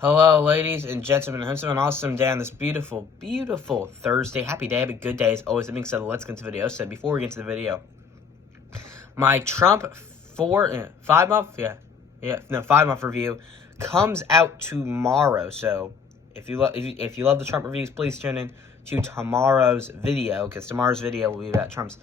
Hello, ladies and gentlemen. It's an awesome day on this beautiful, beautiful Thursday. Happy day, have a good day as always. That being said, let's get into the video. So before we get into the video, my Trump 5-month review comes out tomorrow. So if you love the Trump reviews, please tune in to tomorrow's video, because tomorrow's video will be about Trump's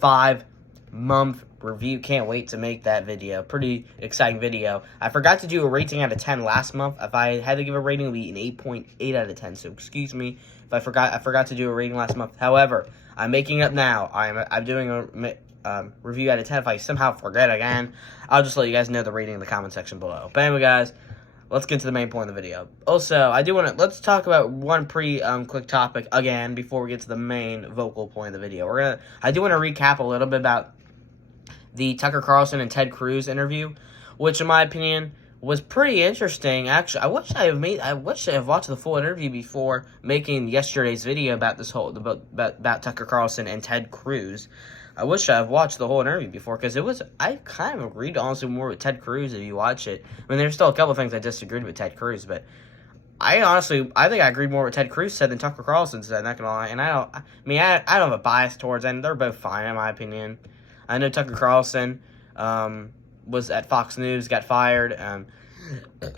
5-month review. Can't wait to make that video. Pretty exciting video. I forgot to do a rating out of 10 last month. If I had to give a rating, it would be an 8.8 out of 10. So excuse me if I forgot to do a rating last month. However, I'm making it up now. I'm doing a review out of 10. If I somehow forget again, I'll just let you guys know the rating in the comment section below. But anyway, guys, let's get to the main point of the video. Also, let's talk about one pretty quick topic again before we get to the main vocal point of the video. I do want to recap a little bit about the Tucker Carlson and Ted Cruz interview, which in my opinion was pretty interesting. Actually, I wish I have watched the full interview before making yesterday's video about about Tucker Carlson and Ted Cruz. I wish I have watched the whole interview before, because I kind of agreed honestly more with Ted Cruz if you watch it. I mean, there's still a couple things I disagreed with Ted Cruz, but I think I agreed more with Ted Cruz said than Tucker Carlson said, not gonna lie. And I don't have a bias towards them. They're both fine in my opinion. I know Tucker Carlson was at Fox News, got fired, and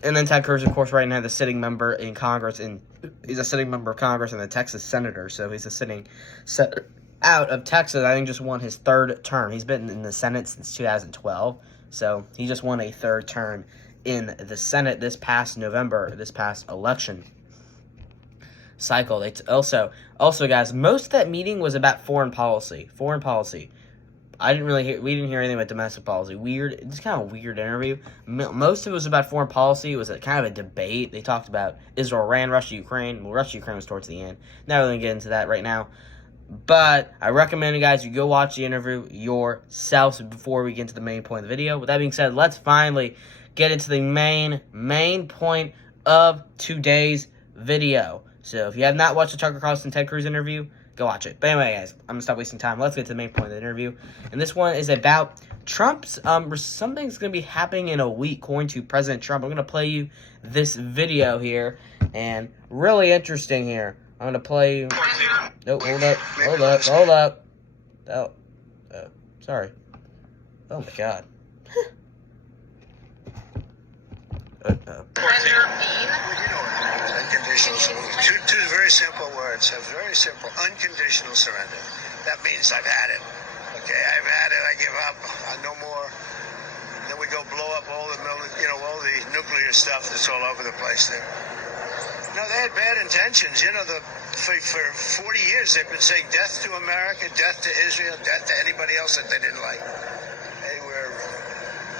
then Ted Cruz, of course, right now, the sitting member in Congress, and he's a sitting member of Congress and a Texas senator, so he's a sitting senator out of Texas. I think just won his third term. He's been in the Senate since 2012, so he just won a third term in the Senate this past November, this past election cycle. Also, guys, most of that meeting was about foreign policy. We didn't hear anything about domestic policy. It's kind of a weird interview. Most of it was about foreign policy. It was kind of a debate. They talked about Israel, Iran, Russia, Ukraine. Well, Russia, Ukraine was towards the end. Not really going to get into that right now. But I recommend, guys, you go watch the interview yourselves before we get into the main point of the video. With that being said, let's finally get into the main point of today's video. So if you have not watched the Tucker Carlson Ted Cruz interview, go watch it. But anyway, guys, I'm going to stop wasting time. Let's get to the main point of the interview. And this one is about Trump's, something's going to be happening in a week according to President Trump. I'm going to play you this video here. And really interesting here. I'm going to play you. Nope, hold up. Oh, sorry. Oh my God. Unconditional surrender. Two very simple words. A very simple, unconditional surrender. That means I've had it. Okay, I've had it. I give up. No more. Then we go blow up all the nuclear stuff that's all over the place there. No, they had bad intentions. For 40 years they've been saying death to America, death to Israel, death to anybody else that they didn't like. They were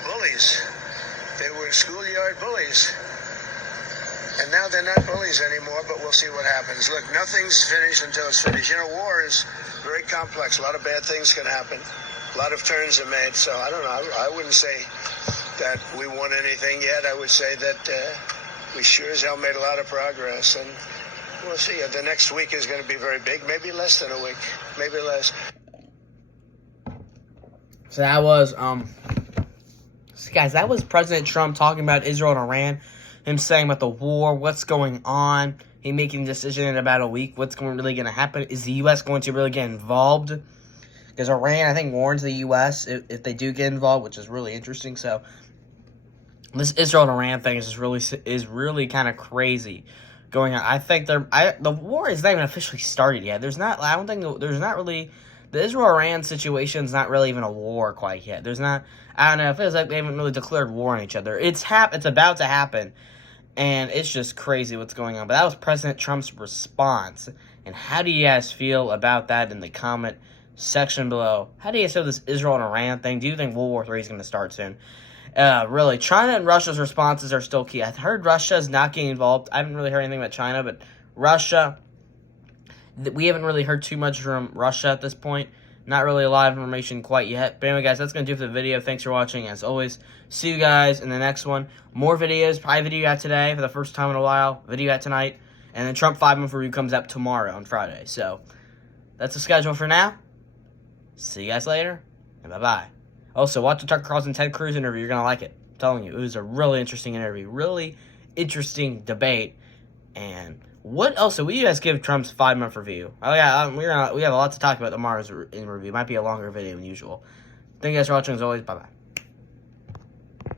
bullies. They were schoolyard bullies. And now they're not bullies anymore, but we'll see what happens. Look, nothing's finished until it's finished. War is very complex. A lot of bad things can happen. A lot of turns are made. So I don't know. I wouldn't say that we won anything yet. I would say that we sure as hell made a lot of progress. And we'll see. The next week is going to be very big. Maybe less than a week. Maybe less. So that was, guys, that was President Trump talking about Israel and Iran. Him saying about the war, what's going on. He making a decision in about a week. What's really going to happen? Is the U.S. going to really get involved? Because Iran, I think, warns the U.S. if they do get involved, which is really interesting. So this Israel and Iran thing is really kind of crazy going on. I think the war is not even officially started yet. The Israel-Iran situation is not really even a war quite yet. I don't know, it feels like they haven't really declared war on each other. It's about to happen, and it's just crazy what's going on. But that was President Trump's response. And how do you guys feel about that in the comment section below? How do you guys feel this Israel and Iran thing? Do you think World War III is going to start soon? Really, China and Russia's responses are still key. I heard Russia's not getting involved. I haven't really heard anything about China, but Russia, we haven't really heard too much from Russia at this point. Not really a lot of information quite yet. But anyway, guys, that's going to do it for the video. Thanks for watching. As always, see you guys in the next one. More videos. Probably video out today for the first time in a while. Video out tonight. And then Trump 5-month review comes out tomorrow on Friday. So, that's the schedule for now. See you guys later. And bye-bye. Also, watch the Tucker Carlson Ted Cruz interview. You're going to like it. I'm telling you, it was a really interesting interview. Really interesting debate. And what else? So we guys give Trump's 5-month review. We have a lot to talk about tomorrow's in review. Might be a longer video than usual. Thank you guys for watching as always. Bye bye.